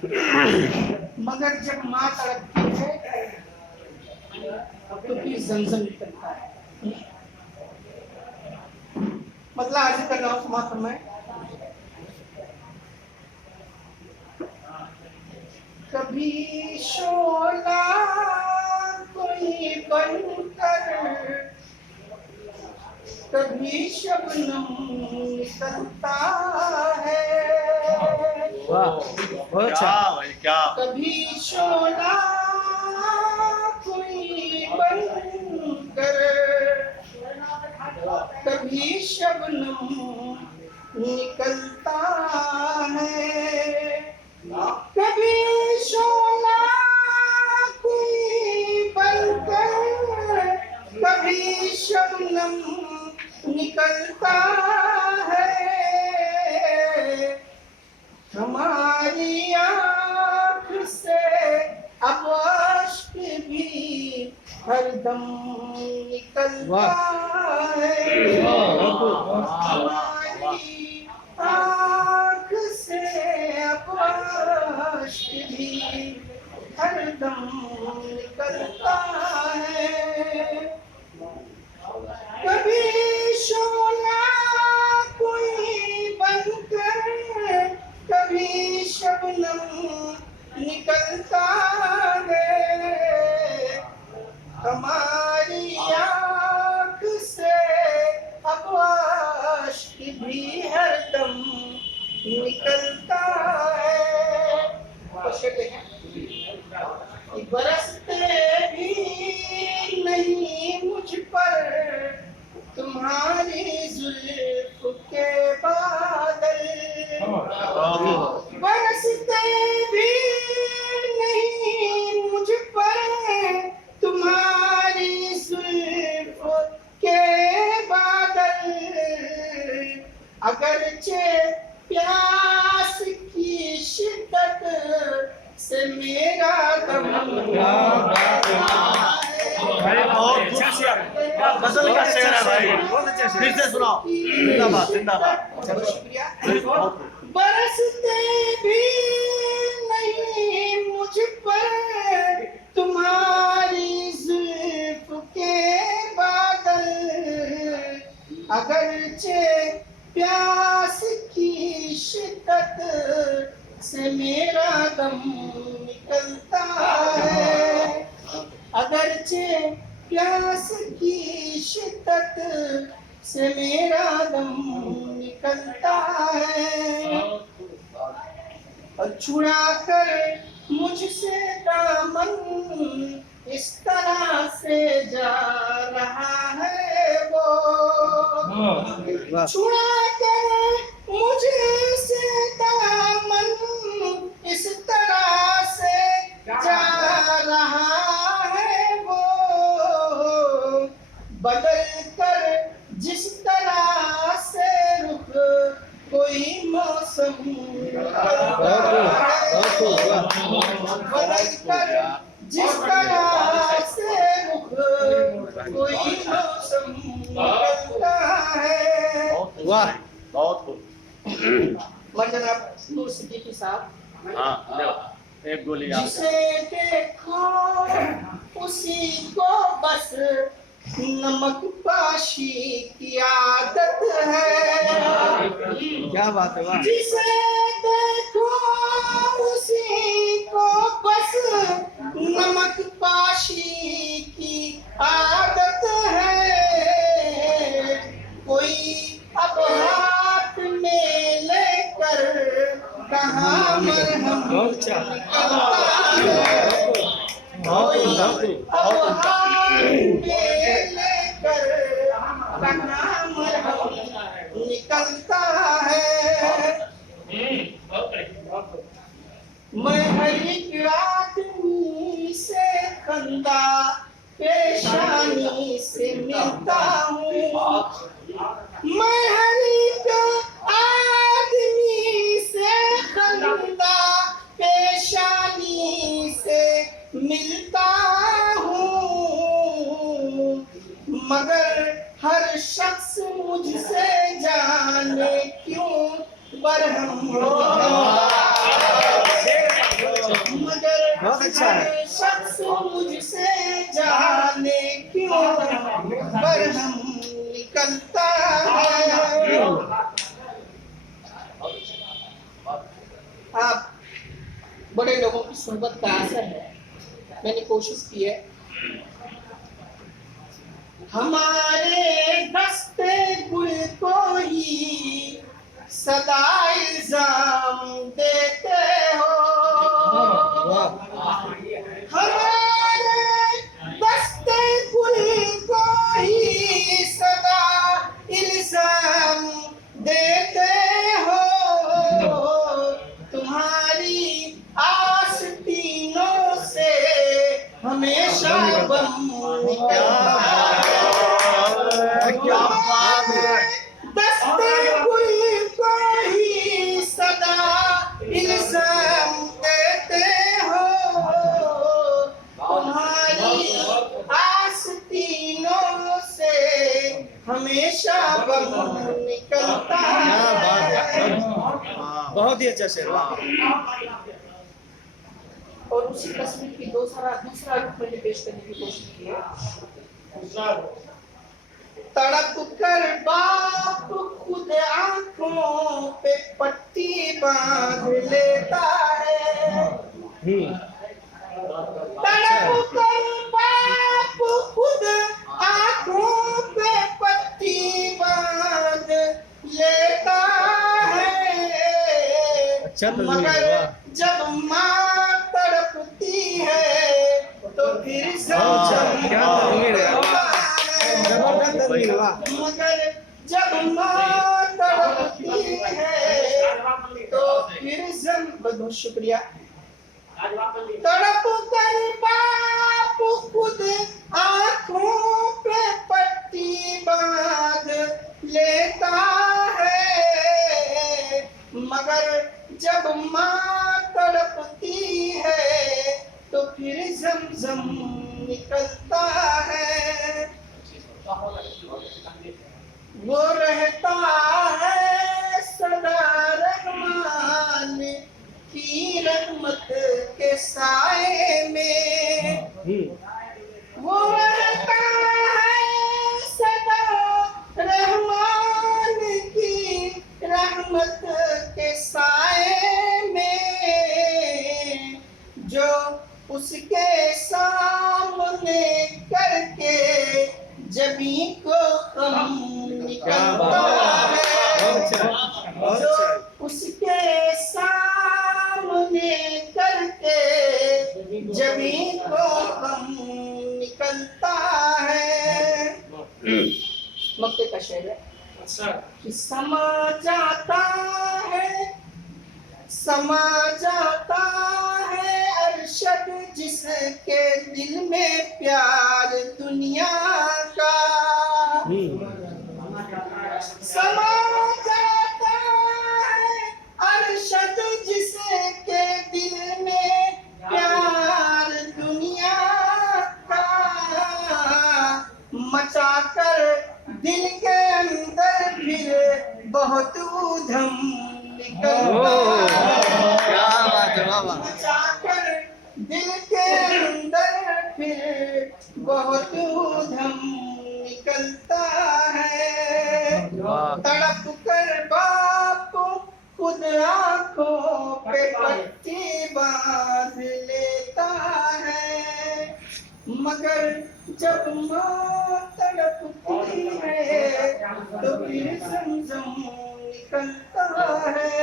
मगर जब माँ तड़पती है तो फिर जमजम निकलता है। मतलब आज कर रहा हूँ समाप्त मैं। कभी शोला कोई बनकर, कभी शबनम निकलता है। वाह, बहुत अच्छा भाई क्या। कभी शोला कोई बनकर, कभी शबनम निकलता है। कभी शोला कोई बनकर, कभी शबनम निकलता है। हमारी आँख से अब अश्क भी हरदम निकलता है। हमारी आँख से अब अश्क भी हरदम निकलता है। कभी शोला कोई बनकर, कभी शबनम निकलता है। हमारी आँख से अब अश्क भी हरदम निकलता है। बरसते भी नहीं मुझ पर तुम्हारी जुल्फ के बादल, बरसते भी नहीं मुझ पर तुम्हारी जुल्फ के बादल। अगरचे प्यास की शिद्दत से मेरा दम गजल का शेर है भाई, बहुत अच्छे शेर। फिर से सुनाओ। जिंदाबाद जिंदाबाद। शुक्रिया। बरसते भी नहीं मुझ पर तुम्हारी जुल्फ के बादल। अगरचे प्यास की शिद्दत से मेरा दम निकलता है। अगरचे प्यास की शिद्दत से मेरा दम निकलता है। और छुड़ा कर मुझसे दामन इस तरह से जा रहा है वो। छुड़ा कर मुझसे दामन इस तरह से जा रहा है वो। बदल कर जिस तरह से रुख कोई मौसम बदल कर जिस तरह से रुख कोई मौसम निकलता है। वाह बहुत खूब। जनाब नूर सिद्दीकी साहब। हाँ एक गोली आप। जिसे देखो उसी को बस नमक पाशी की आदत है। क्या बात है, वाह। जिसे देखो उसी को बस नमक पाशी की आदत है। कोई अब हाथ में लेकर कहाँ मरहम निकलता है। कोई अब हाथ में लेकर कहाँ मरहम निकलता है। मैं हर एक आदमी से खंदा पेशानी से मिलता हूँ। मैं हर एक आदमी से खंदा पेशानी से मिलता हूँ। मगर हर शख्स मुझसे जाने क्यों बरहम हो। अच्छा है। हर शख्स मुझसे जाने क्यों बरहम निकलता है। आप बड़े लोगों की सोहबत का असर है, मैंने कोशिश की है। हमारे दस्ते गुल को ही सदा इल्जाम देते हो, हमारे दस्ते गुल को ही सदा इल्जाम देते हो। तुम्हारी आस्तीनों से हमेशा बम निकलता है। क्या बात है। दस्ते गुल को ही सदा इल्जाम देते हो, तुम्हारी आस्तीनों से हमेशा बम निकलता क्या बात है। है। बहुत ही अच्छा शेर, वाह। और उसी तस्वीर की दूसरा रूप मैंने पेश करने की कोशिश की है। तड़प कर बाप खुद आंखों पे पट्टी बांध लेता है। तड़प कर बाप खुद आंखों पे पट्टी बांध लेता है। अच्छा तस्वीर है, मगर वाह। जब माँ तड़पती है तो फिर अच्छा, क्या तस्वीर है, वाह। जबरदस्त तस्वीर, वाह। मगर जब माँ तड़पती है तो फिर बहुत शुक्रिया। तड़प कर बाप खुद आंखों पे पट्टी बांध लेता है, मगर जब माँ तड़पती है तो फिर जमजम निकलता है। वो रहता है सदा रहमान की रहमत के साए में। वो रहता है सदा रहमान की रहमत के साए में, जो उसके सामने करके जमी को कम निकलता है। जो उसके सामने करके जमी को कम निकलता है। मक्के का शेर है कि समा जाता है अरशद जिसके दिल में प्यार दुनिया का। समा जाता है अरशद जिसके दिल में प्यार दुनिया का, मचाकर दिल के अंदर फिर बहुत ऊधम निकलता है। क्या बात है, वाह वाह। मचाकर दिल के अंदर फिर बहुत ऊधम निकलता है। वाह। तड़प कर बाप खुद आंखों पे पट्टी बांध लेता है, मगर जब माँ तड़पती है तो फिर जमजम निकलता है।